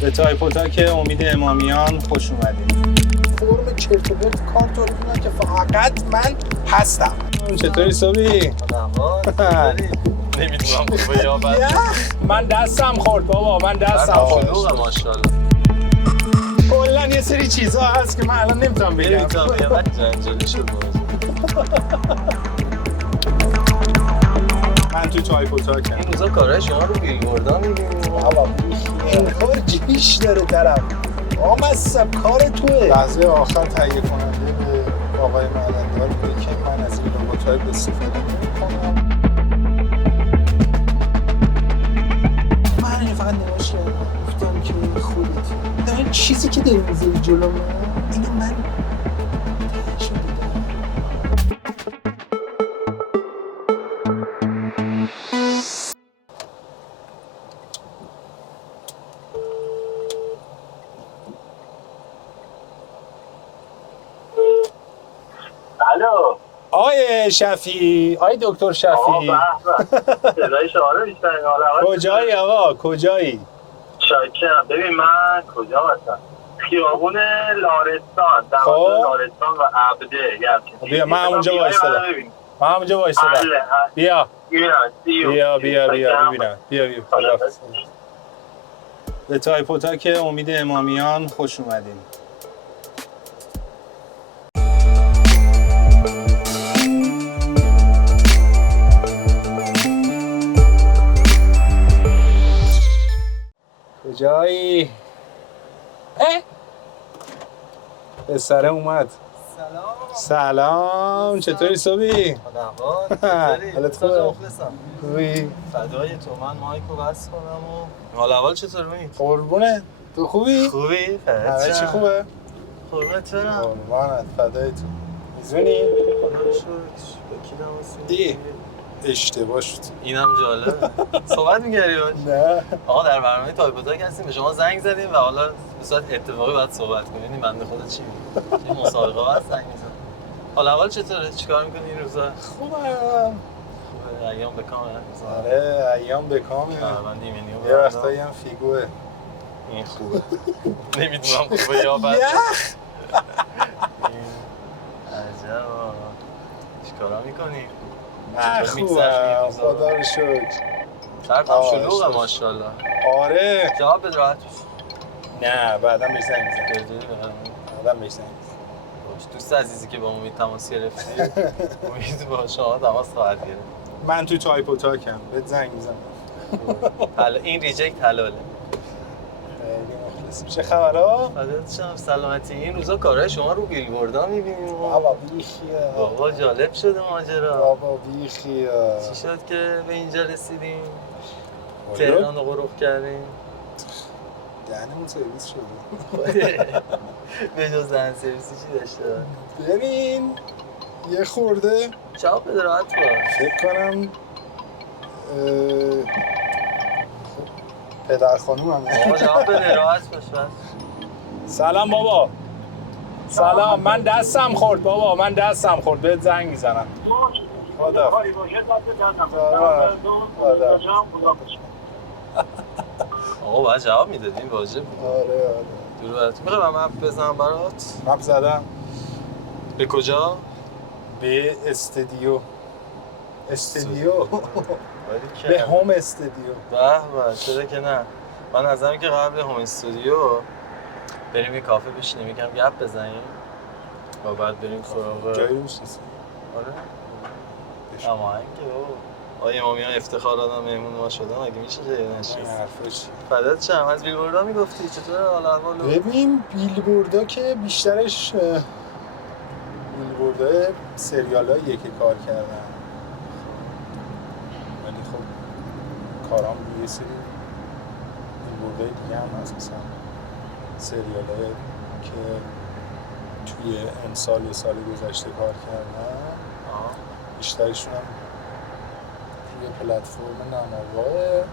به تایپ و تاک امید امامیان خوش اومدید. فرم چرت و پرت کار طوری که فقط من هستم. چطوری صبحی؟ نمیدونم خوبه یا بد. من دستم خورد بابا، من دستم خورد. ماشاءالله. کلا یه سری چیزها هست که من الان نمیتونم بگم. جنجالی شد من تو تایپ و تاکم. این روزا کارهای شما رو بیلبوردها می‌بینیم. بابا این کار جیش داره طرف. آمستم کار توه. لحظه آخر تهیه کننده به آقای معدندار میگه که من از این لوگو تایپ استفاده نمی‌کنم. من فقط نگاش کردم گفتم که خودت این چیزی که داری می‌ذاری جلو من اینو من تهیه‌شو دیدم. الو آقای شفیعی، آقای دکتر شفیعی. صدای شما رو میشنویم. کجایی آقا؟ کجایی؟ شاکرم. ببین من کجا هستم؟ خیابون لارستان، خب لارستان و عبده. بیا من همونجا وایسادم. من همونجا وایسادم. بیا بیا بیا بیا ببینم. بیا بیا. به تایپ و تاک امید امامیان خوش اومدین. کجایی؟ پسره اومد. سلام. چطوری صبحی؟ حالت خوبه؟ مخلصم. خوبی؟ فدای تو. من مایکو بس کنم و حال اول چطور بینید؟ قربونه. تو خوبی؟ خوبی؟ همه چی خوبه؟ قربونت برم. قربانت فدای تو. میزونی؟ خدا رو شکر. به کی نماسی؟ اشتباه شد. اینم جالب. صحبت می‌کردی باش؟ نه. آقا در برنامه تایپ و تاک هستیم. به شما زنگ زدیم و حالا به صورت اتفاقی باید صحبت کنیم. این بنده خدا چی میگه؟ این مسابقه هست زنگ میزنه. حالا اول چطوره؟ چیکار می‌کنی این روزا؟ خوبم. خوبه. ایام به کامه. آره ایام به کامه. من دیمینیو یه وقتایی هم فیگوه. این خوبه. نمیدونم خوبه یا بد. عجب. چیکارا می‌کنی؟ نه خوبم. خدا رو شکر. سرتم شلوغه ماشاءالله. آره. جواب بده راحت. نه بعدم بهش زنگ میزنم. بعدم بهش زنگ میزنم. دوست عزیزی که با امید تماس گرفتی امید با شما تماس خواهد گرفت. من تو تایپ و تاکم بهت زنگ میزنم. حالا این ریجکت حلاله. خیلی مخلصم. چه خبرها؟ فدات شم. سلامتی. این روزا کارهای شما رو بیلبوردها میبینیم. بابا بیخیال. بابا جالب شده ماجرا. بابا بیخیال. چی شد که به اینجا رسیدیم؟ تهران رو غرق کردیم. دهنمون سرویس شده. به جز دهن سرویسی چی داشته؟ ببین یه خورده جواب بده راحت باش. فکر کنم پدر خانوم هم. بابا جواب بده راحت باش. سلام بابا. سلام. من دستم خورد بابا، من دستم خورد. بهت زنگ میزنم. خدا. آقا باید جواب میدادیم واجب بود. آره. درود. میخوای من مپ بزنم برات؟ مپ زدم. به کجا؟ به استودیو. به هوم استودیو. به به چرا که نه. من از همین که قبل هوم استودیو بریم یه کافه بشینیم یکم گپ بزنیم و بعد بریم سراغ جایی رو میشناسیم. آره اما اینکه آقای امامیان افتخار دادن مهمون ما شدن اگه میشه جایی نشست. این حرفا چیه؟ فدات شم. از بیلبوردها میگفتی چطوره حال احوال؟ ببین بیلبوردها که بیشترش بیلبوردهای سریالاییه که کار کردن. ولی خب کارام روی سری بیلبوردهای دیگه هم هست، مثلا سریالایی که توی امسال یا سال گذشته کار کردن. بیشترشون هم توی پلتفرم نماواه.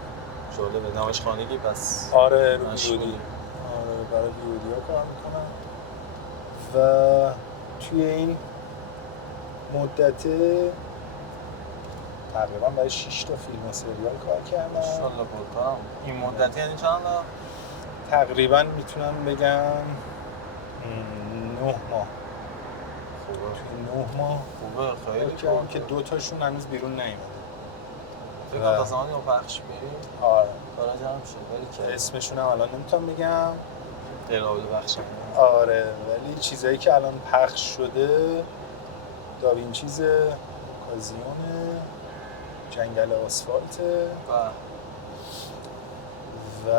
جالبه. نمایشخانگی پس. آره رو بیودی. آره برای بیودی ها کار میکنن و توی این مدت تقریبا برای 6 تا فیلم و سریال کار کردم. انشالله پرکارم. این مدت یعنی چند ماه؟ تقریبا میتونم بگم 9 ماه. خوبه. توی 9 ماه خوبه خیلی کردم که 2 تاشون هنوز بیرون نیومده. فکر کنم تا زمانی رو پخش می‌ریم آره. کارا جمع شد ولی که اسمشون هم الان نمیتونم بگم. غیر قابل بخش. آره ولی چیزایی که الان پخش شده داوینچیز، کازیون، جنگل آسفالت و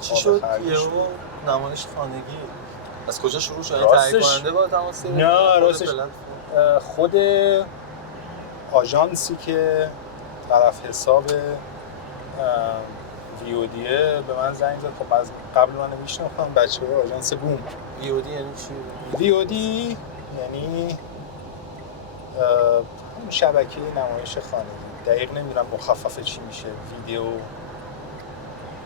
چی شد یهو نمایش خانگی از کجا شروع شد؟ این تهیه کننده با تماس گرفت؟ نه راستش خود آژانسی که طرف حساب ویودیه به من زنگ زد. خب از قبل من میشناختم بچه‌های آژانس بوم. ویودی یعنی چی؟ ویودی یعنی شبکه نمایش خانگی. دقیق نمیدونم مخفف چی میشه. ویدیو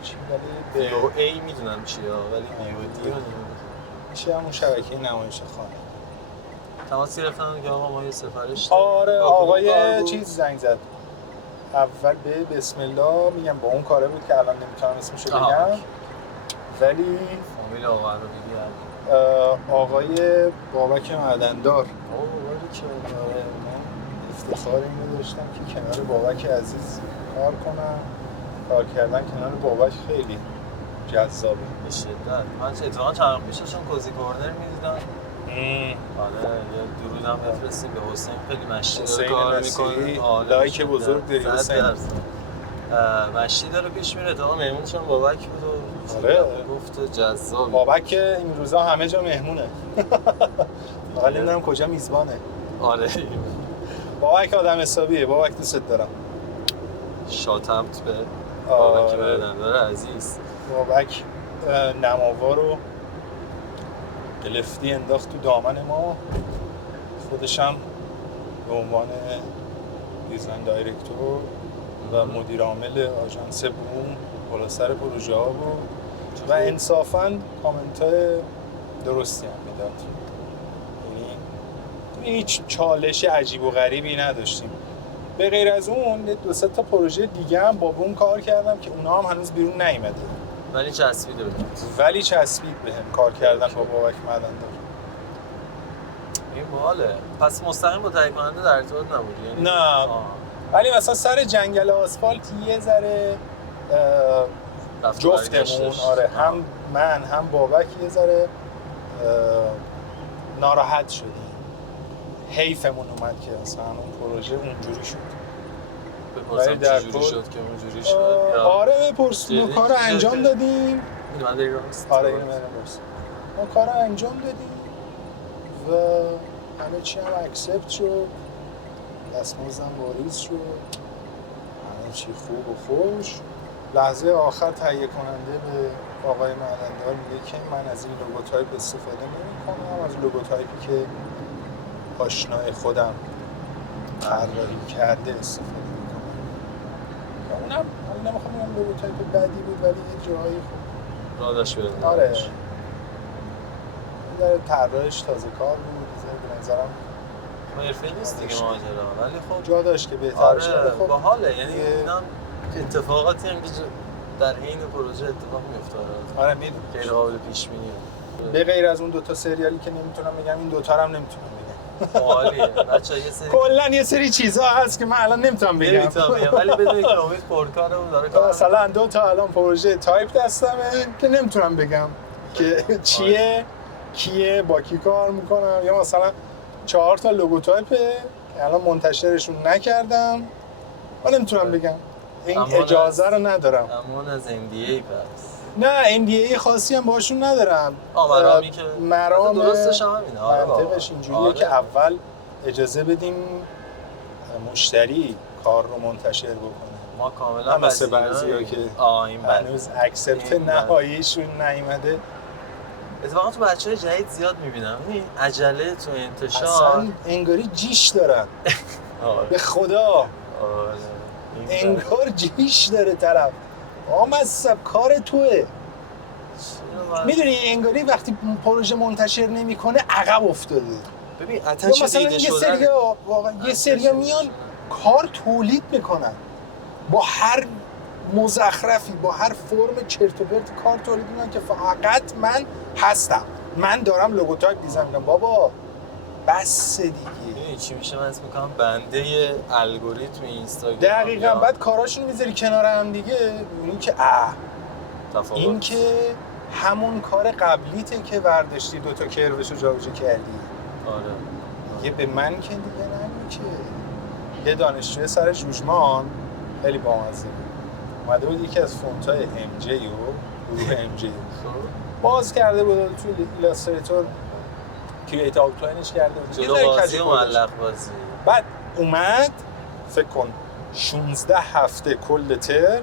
چی ولی ویو ای میدونم چیه ولی ویودی رو نمیدونم. میشه همون شبکه نمایش خانگی. تماس گرفتن که آقا ما یه سفارش آره آقای چیز زنگ زد. اول به بسم الله میگم با اون کاره بود که الان نمیتونم اسمشو بگم ولی فامیل آقا رو بگی آقای بابک معدندار. ولی که آره من افتخار اینو داشتم که کنار بابک عزیز کار کنم. کار کردن کنار بابک خیلی جذابه به شدت. من اتفاقا چند وقت پیش داشتم کوزی کورنر می‌دیدم. آره یه درودم بفرستیم به حسین خیلی مشتی داره کار میکنه. لایک بزرگ داری حسین. مشتی داره پیش میره. تا مهمونشون بابک بود و آره گفت جذاب. بابک این روزا همه جا مهمونه. حالا نمیدونم کجا میزبانه. آره بابک آدم حسابیه. بابک دوست دارم. شاتمت به بابک معدندار عزیز. بابک نماوا رو گلفتی انداخت تو دامن ما. خودش هم به عنوان دیزاین دایرکتور و مدیر عامل آژانس بوم بالا سر پروژه ها بود و انصافاً کامنت های درستی هم میداد. یعنی هیچ چالش عجیب و غریبی نداشتیم. به غیر از اون 2-3 تا پروژه دیگه هم با بوم کار کردم که اونا هم هنوز بیرون نیومده ولی چسبیده بهم. ولی چسبید بهم کار کردن با بابک معدندار. این باحاله. پس مستقیم با تهیه کننده در ارتباط نبودی یعنی؟ نه ولی مثلا سر جنگل آسفالت یه ذره جفتمون آره هم من هم بابک یه ذره ناراحت شدیم. حیفمون اومد که مثلا اون پروژه اونجوری شد. بپرسم چجوری شد که اونجوری شد؟ آره بپرس. ما کار انجام دادیم. من داری راست. آره اینو من بپرس. ما کار انجام دادیم و همه چی هم اکسپت شد. دستمزدم واریز شد. همه چی خوب و خوش. لحظه آخر تهیه کننده به آقای معدندار میگه که من از این لوگوتایپ استفاده نمی‌کنم. از لوگوتایپی که آشنای خودم طراحی کرده استفاده می‌کنم. و اونم نمی‌خوام بگم لوگوتایپ بدی بود ولی یه جایی خوب رادش برد. آره. در طراحش تازه کار بود. به نظرم حرفه‌ای نیست دیگه ماجرا ولی خب جا داشت که بهتر شه. آره خب باحاله. یعنی اینم اتفاقاتی هم که در حین پروژه اتفاق میفته. آره میدونم غیر قابل پیش بینی. به غیر از اون 2 تا سریالی که نمیتونم بگم این 2 تا رو هم نمیتونم بگم. عالیه. بچه‌ها یه سری کلا یه سری چیزا هست که من الان نمیتونم بگم. ولی بدونید که امید پرکاره اون داره کار. مثلا 2 تا الان پروژه تایپ دستمه که نمیتونم بگم که چیه کیه با کی کار میکنم یا مثلا 4 تا لوگوتایپه که الان منتشرشون نکردم و نمیتونم بگم. این اجازه رو ندارم. اما از NDA پس نه NDA خاصی هم باشون ندارم. مرامی که مرام درستش هم همینه. منطقش اینجوریه که اول اجازه بدیم مشتری کار رو منتشر بکنه. ما کاملا مثل بعضیا که هنوز اکسپت نهاییشون نیومده. اتفاقا تو بچه‌های جدید زیاد می‌بینم این عجله تو انتشار اصلا انگاری جیش دارن. به خدا انگار جیش داره طرف. مصب کار توه. میدونی انگاری وقتی پروژه منتشر نمیکنه عقب افتاده. ببین یا اتش مثلا دیده یه شدن سریا واقعا یه سریا میان کار تولید میکنن با هر مزخرفی، با هر فرم چرت و پرت کار تولید میکنن که فقط من هستم، من دارم لوگوتایپ دیزاین میکنم. بابا بس دیگه. ببین چی میشه، من اسم میکنم بنده الگوریتم اینستاگرام. دقیقاً. بعد کاراشون میذاری کنار هم دیگه، میبینی که تفاوت. این که همون کار قبلیته که برداشتی دوتا کروشو جابجا کردی. آره یه به من که دیگه نمی که یه دانشجوی سر جوجمان خیلی بامزه بود، اومده بود یکی از فونتای ام جی و گروه ام جی باز کرده بود توی ایلاستریتور کرییت آوتلاینش کرده بود، جلو بازی و معلق بازی. بعد اومد فکر کن 16 هفته کل ترم،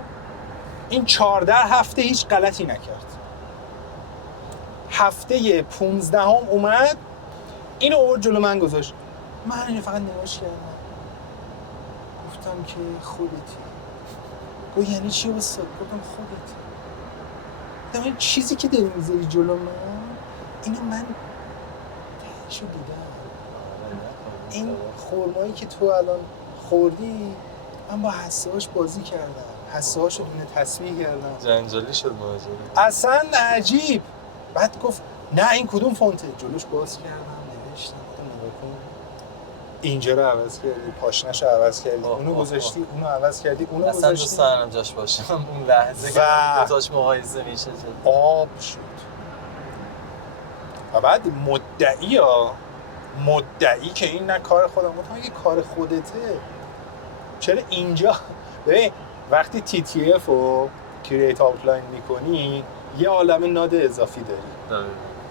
این 14 هفته هیچ غلطی نکرد. هفته 15 هم اومد اینو آورد جلو من گذاشت، من اینو فقط نگاش کردم گفتم که خودتی. گفت یعنی چی استاد؟ گفتم خودتی. گفتم این چیزی که داری میذاری جلو من اینو من تهشو دیدم. این خرمایی که تو الان خوردی من با حساش بازی کردم، حساش رو دونه تصمیح کردم، جنجالی شد ماجرا اصلا عجیب. بعد گفت نه این کدوم فونته؟ جلوش باز کردم نوشتم، گفتم نگاه کن اینجا رو عوض کردی، پاشنش رو عوض کردی، اونو گذاشتی، اونو عوض کردی، اونو اصلا گذاشتی. دوست دارم جاش باشم اون لحظه که دوتاش مقایسه میشه آب شد. و بعد مدعی که این نه کار خودم، گفتم اگه کار خودته چرا اینجا؟ ببین وقتی TTF رو کرییت آوتلاین میکنی یه عالم ناد اضافی داری،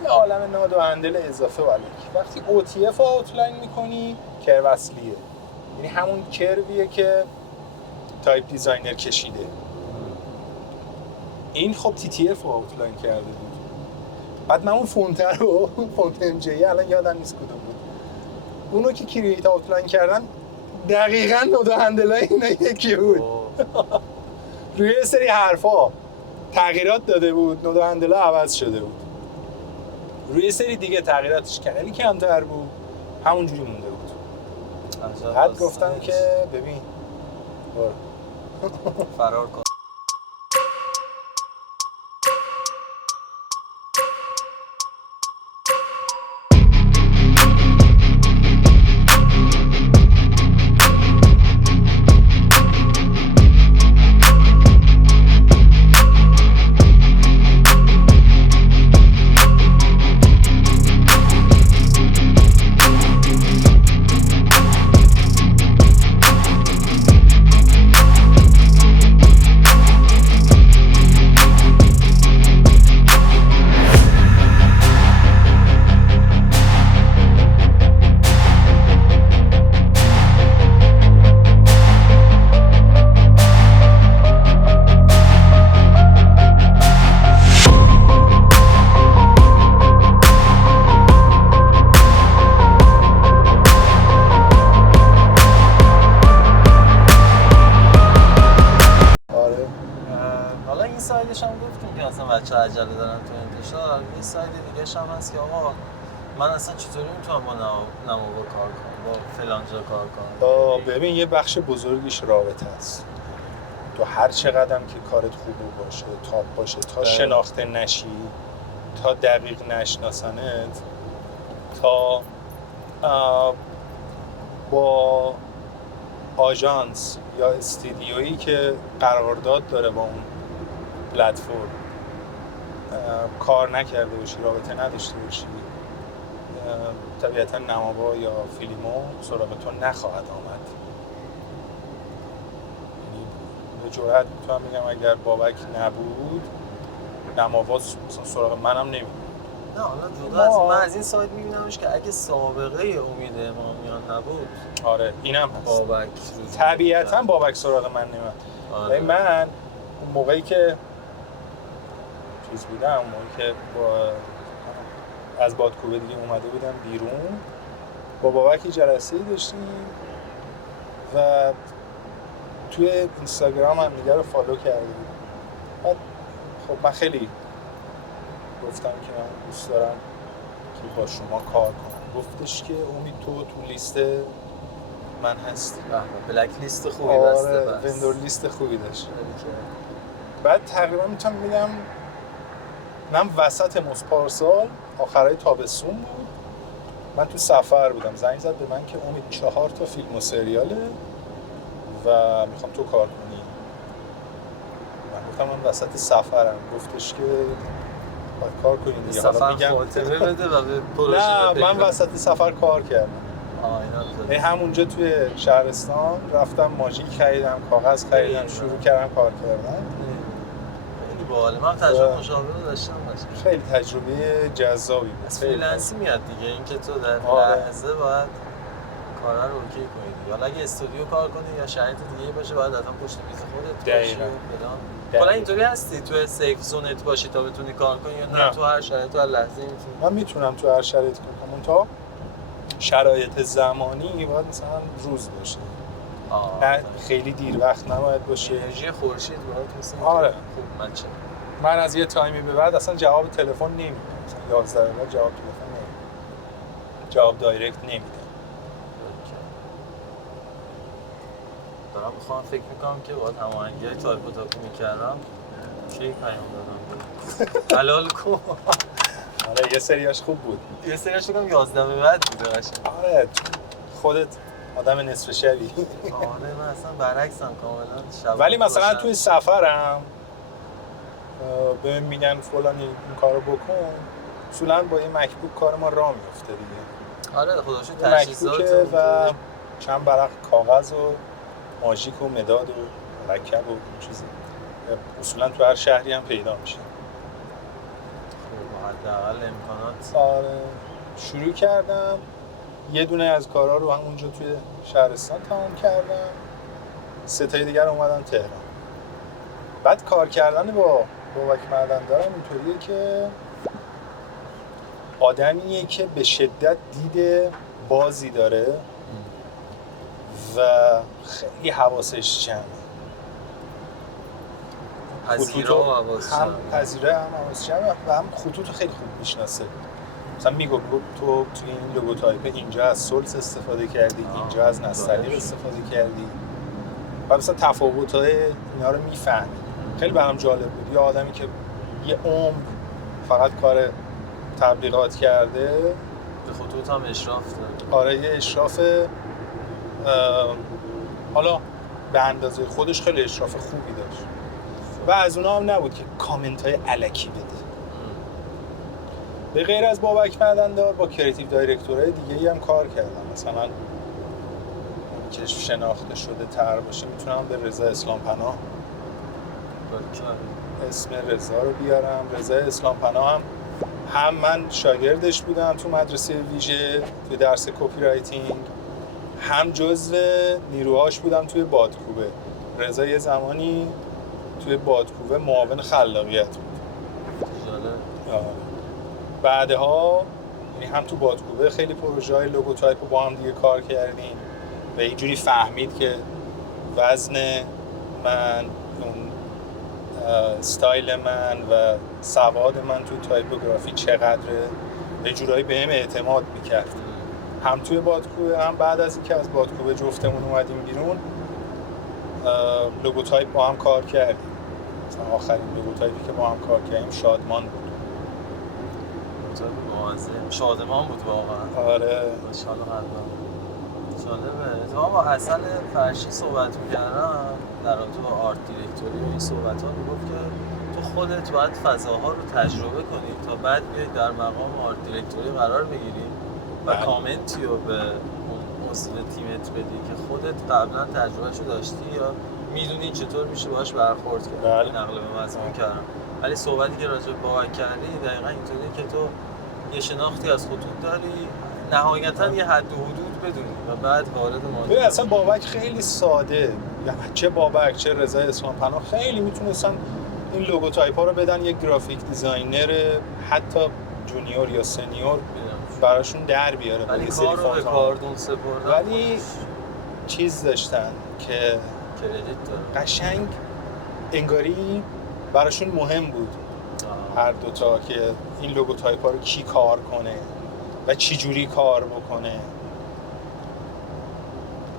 یه عالم ناد و هندل اضافه و الک. وقتی OTF رو آوتلاین میکنی کرو اصلیه، یعنی همون کرویه که تایپ دیزاینر کشیده. این خب TTF رو آوتلاین کرده بود. بعد من اون فونت رو فونت ام جی الان یادم نیست کدوم بود، اونو که کرییت آوتلاین کردن دقیقاً نود و هندلای اینا یکی بود. روی سری حرفا تغییرات داده بود، نود و هندلا عوض شده بود. روی سری دیگه تغییراتش خیلی کمتر بود، همونجوری مونده بود. بعد گفتم که ببین فرار کن. بچه عجله دارن تو انتشار. یه ساید دیگه هم هست که آقا من اصلا چطوری میتونم با نماوا کار کنم، با فلان جا کار کنم. ببین یه بخش بزرگیش رابطه است. تو هر چقدر که کارت خوب باشه، تاپ باشه، تا شناخته نشی، تا دقیق نشناسنت، تا با آژانس یا استودیویی که قرارداد داره با اون پلتفرم کار نکرده باشی، رابطه نداشته باشی، طبیعتا نماوا یا فیلمو سراغ تو نخواهد آمد. یعنی به جرئت میتونم بگم اگر بابک نبود نماوا سراغ منم نمیاد. نه حالا جدا من از این سایت میبینمش که اگه سابقه امید امامیان نبود، آره اینم هست، بابک طبیعتا بابک سراغ من نمیاد. آره. من اون موقعی که چیز بودم، اون موقعی که از بادکوبه دیگه اومده بودم بیرون، با بابک جلسه‌ای داشتیم و توی اینستاگرام هم دیگه رو فالو کردیم. بعد خب من خیلی گفتم که من دوست دارم که با شما کار کنم. گفتش که امید تو لیست من هستی. بلک لیست خوبی بسته آره بس. وندور لیست خوبی داشت. بعد تقریبا میتونم بگم من وسط پارسال آخرای تابستون بود، من تو سفر بودم، زنگ زد به من که امید 4 تا فیلم و سریاله و میخوام تو کار کنی. من گفتم من وسط سفرم. گفتش که باید کار کنی دیگه. سفر خاتمه بده و به پروژه نه من وسط سفر کار کردم. اینا همونجا توی شهرستان رفتم ماژیک خریدم، کاغذ خریدم، شروع کردم کار کردن. خیلی باحال. من تجربه مشابه داشتم باشه. خیلی تجربه جذابی بود. فریلنسی میاد دیگه، اینکه تو در لحظه باید کارا رو اوکی کنی. حالا اگه استودیو کار کنی یا شرایط دیگه باشه باید حتما پشت میز خودت باشی و فلان. حالا اینطوری هستی تو سیف زونت باشی تا بتونی کار کنی یا نه تو هر شرایط تو هر لحظه میتونی؟ من میتونم تو هر شرایطی کار کنم، تا شرایط زمانی باید مثلا روز باشه. خیلی دیر وقت نباید باشه. انرژی خورشید باید مثلا آره خوب مچه. من از یه تایمی به بعد اصلا جواب تلفن نمیدم، مثلا 11 بعد جواب تلفن نمیدم، جواب دایرکت نمیدم. دارم میخوام فکر میکنم که باید هماهنگی تایپ و تاپو میکردم کی پیام دادم حلال کن. آره یه سریاش خوب بود، یه سریاش بگم 11 به بعد بوده قشنگ. آره خودت آدم نصف شبی. آره من اصلا برعکسم کاملا. ولی مثلا توی سفرم بهم میگن فلانی این کارو بکن، اصولا با یه مکبوک کار ما راه میفته دیگه. آره خدا شکر تجهیزات و چند ورق کاغذ و ماژیک و مداد و مرکب و این چیزا اصولا تو هر شهری هم پیدا میشه. خب حداقل امکانات. آره شروع کردم، یه دونه از کارها رو همونجا توی شهرستان تمام کردم، 3 تای دیگر اومدن تهران. بعد کار کردن با بابک معدن‌دارم اینطوریه که آدمیه که به شدت دید بازی داره و خیلی حواسش جمعه. پذیرا و حواسش هم پذیره هم حواسش جمعه و هم خطوط خیلی خوب میشناسه. مثلا میگو تو توی این لوگوتایپ اینجا از سولس استفاده کردی، اینجا از نستعلیق استفاده کردی و مثلا تفاوت‌های اینا رو میفهمی. خیلی برام جالب بود. یه آدمی که یه عمر فقط کار تبلیغات کرده به خطوط هم اشراف داره. آره یه اشراف حالا به اندازه خودش خیلی اشراف خوبی داشت و از اونا هم نبود که کامنت‌های الکی بده. به غیر از بابک معدن‌دار با کریتیو دایرکتورهای دیگه‌ای هم کار کردم. مثلا کشف شناخته شده تر باشه میتونم به رضا اسلام پناه اسم رضا رو بیارم. رضا اسلام پناه هم من شاگردش بودم تو مدرسه ویژه توی درس کپی رایتینگ، هم جزو نیروهاش بودم توی بادکوبه. رضا یه زمانی توی بادکوبه معاون خلاقیت بود. بعدها یعنی هم تو بادکوبه خیلی پروژه‌های لوگوتایپ رو با هم دیگه کار کردیم و یه جوری فهمید که وزن من، اون استایل من و سواد من تو تایپوگرافی چقدره، یه جورایی بهم اعتماد میکرد. هم توی بادکوبه هم بعد از اینکه از بادکوبه جفتمون اومدیم بیرون لوگوتایپ با هم کار کردیم. مثلا آخرین لوگوتایپی که با هم کار کردیم شادمان بود. شادمان بود واقعا. آره ماشاءالله قلبم جالبه. تو با حسن فرشی صحبت می‌کردم در رابطه با آرت دیرکتوری و این صحبت‌ها میگفت که تو خودت باید فضاها رو تجربه کنی تا بعد بیای در مقام آرت دیرکتوری قرار بگیری و کامنتی رو به اون اصول تیمت بدی که خودت قبلا تجربهشو داشتی یا میدونی چطور میشه باهاش برخورد کرد. این نقل به مضمون کردم. ولی صحبتی که راجع به بابک کردی دقیقاً اینطوریه که تو یه شناختی از خطوط داری، نهایتاً یه حد و حدود بدونی و بعد وارد ماجرا. اصلا بابک خیلی ساده، یعنی چه بابک چه رضا اسلام پناه خیلی میتونستن این لوگوتایپ‌ها رو بدن یک گرافیک دیزاینر حتی جونیور یا سنیور براشون در بیاره. ولی کار رو به کاردون سپردن. ولی چیز داشتن که کردیت داره. قشنگ انگاری براشون مهم بود هر دوتا که این لوگوتایپ‌ها رو کی کار کنه و چی جوری کار بکنه.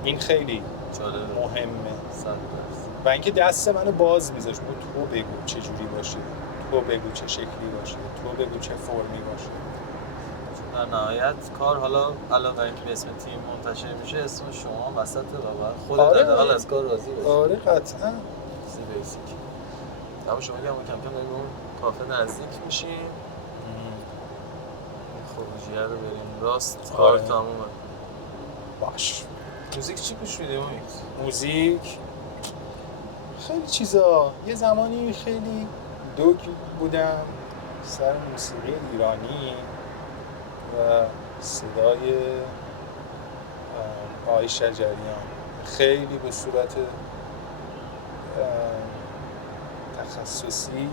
این خیلی جالبه. مهمه 100%. و اینکه دست منو باز میذاش، تو بگو چه جوری باشه، تو بگو چه شکلی باشه، تو بگو چه فرمی باشه. در نهایت کار حالا علاوه اینکه به اسم تیم منتشر میشه، اسم شما وسط و خودت حداقل از کار راضی باشی. آره قطعا. چیزی بیسیک. اما شما که کم کم داریم اون کافه نزدیک میشیم. خروجیه رو بریم راست. کار تمومه. باش. موزیک چی گوش میدیم امید؟ موزیک خیلی چیزا. یه زمانی خیلی دوگ بودم سر موسیقی ایرانی و صدای آقای شجریان خیلی به صورت تخصصی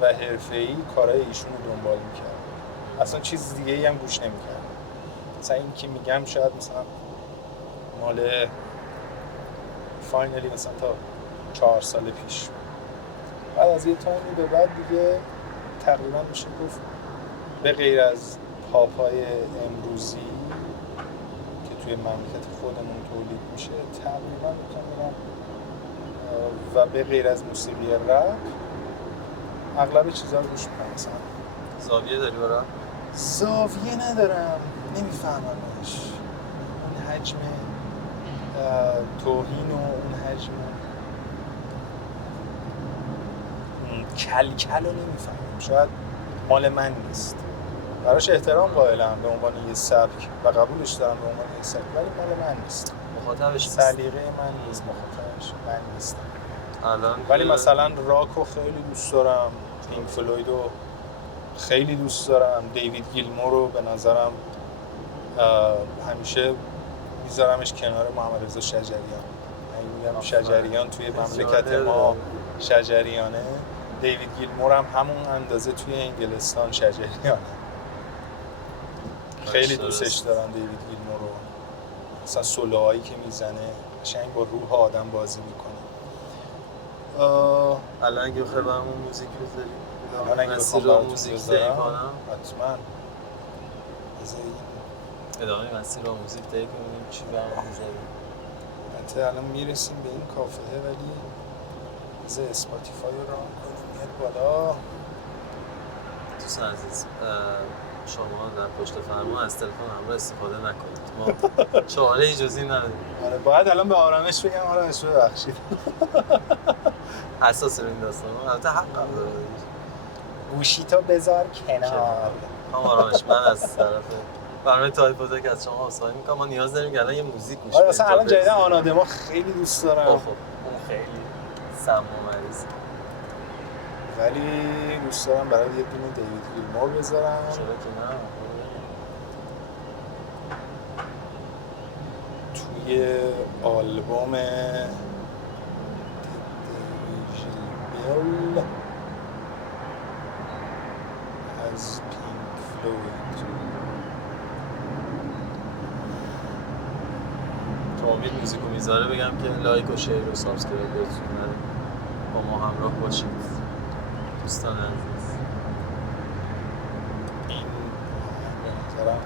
و حرفه‌ای کارهای ایشون رو دنبال می‌کردم. اصلا چیز دیگه‌ای هم گوش نمی‌کردم. مثلا این که میگم شاید مثلا مال فاینالی مثلا تا 4 سال پیش. بعد از یه تایمی به بعد دیگه تقریبا میشه گفت به غیر از پاپای امروزی که توی مملکت خودمون تولید میشه تقریبا میتونم و به غیر از موسیقی رپ اغلب چیزا رو گوش میکنم. مثلا زاویه داری برام؟ زاویه ندارم، نمیفهممش. اون حجم توهین و اون حجم کلکل رو نمیفهمم. شاید مال من نیست. براش احترام قائلم به عنوان یه سبک و قبولش دارم به عنوان یه سبک، ولی مال من نیست. مخاطبش سلیقه من نیست، مخاطبش من نیستم. الان ولی مثلا راکو خیلی دوست دارم، پینک فلوید رو خیلی دوست دارم، دیوید گیلمور رو به نظرم همیشه میذارمش کنار محمد رضا شجریان. من میگم شجریان توی مملکت ما شجریانه، دیوید گیلمور هم همون اندازه توی انگلستان شجریانه. خیلی دوستش دارم دیوید گیلمور رو. مثلا سولوهایی که میزنه قشنگ با روح آدم بازی میکنه. الان اگه بخوای برامون موزیک بذاری، الان اگه مسیر بخوام رو موزیک طی کنم، حتما ادامه مسیر رو موزیک طی کنیم. چی برامون میذاری؟ حتی الان میرسیم به این کافه ولی از اسپاتیفای رو ران کنیم میاد بالا. دوستان عزیز، شما در پشت فرمان از تلفن همراه استفاده نکنید. ما چاره جزئی نداریم. آره باید الان به آرامش بگم آرامش ببخشید. اساس این داستان البته حق هم داره. گوشیتو بذار کنار. هم آرامش. من از طرف برنامه تایپودا که از شما عذرخواهی میکنم. ما نیاز داریم که الان یه موزیک گوش آره کنیم. مثلا الان جدیدا آنادما خیلی دوست دارم. خب اون خیلی سم و مریض. ولی دوست دارم برای یه دونه دیوید گیلمور بذارم. چرا که نه؟ توی آلبوم دیویژیبل از پینک فلوید. تا امید موزیکو میذاره بگم که لایک و شیر و سابسکرایب بتونید با ما همراه باشید دوستان عزیز. این به نظرم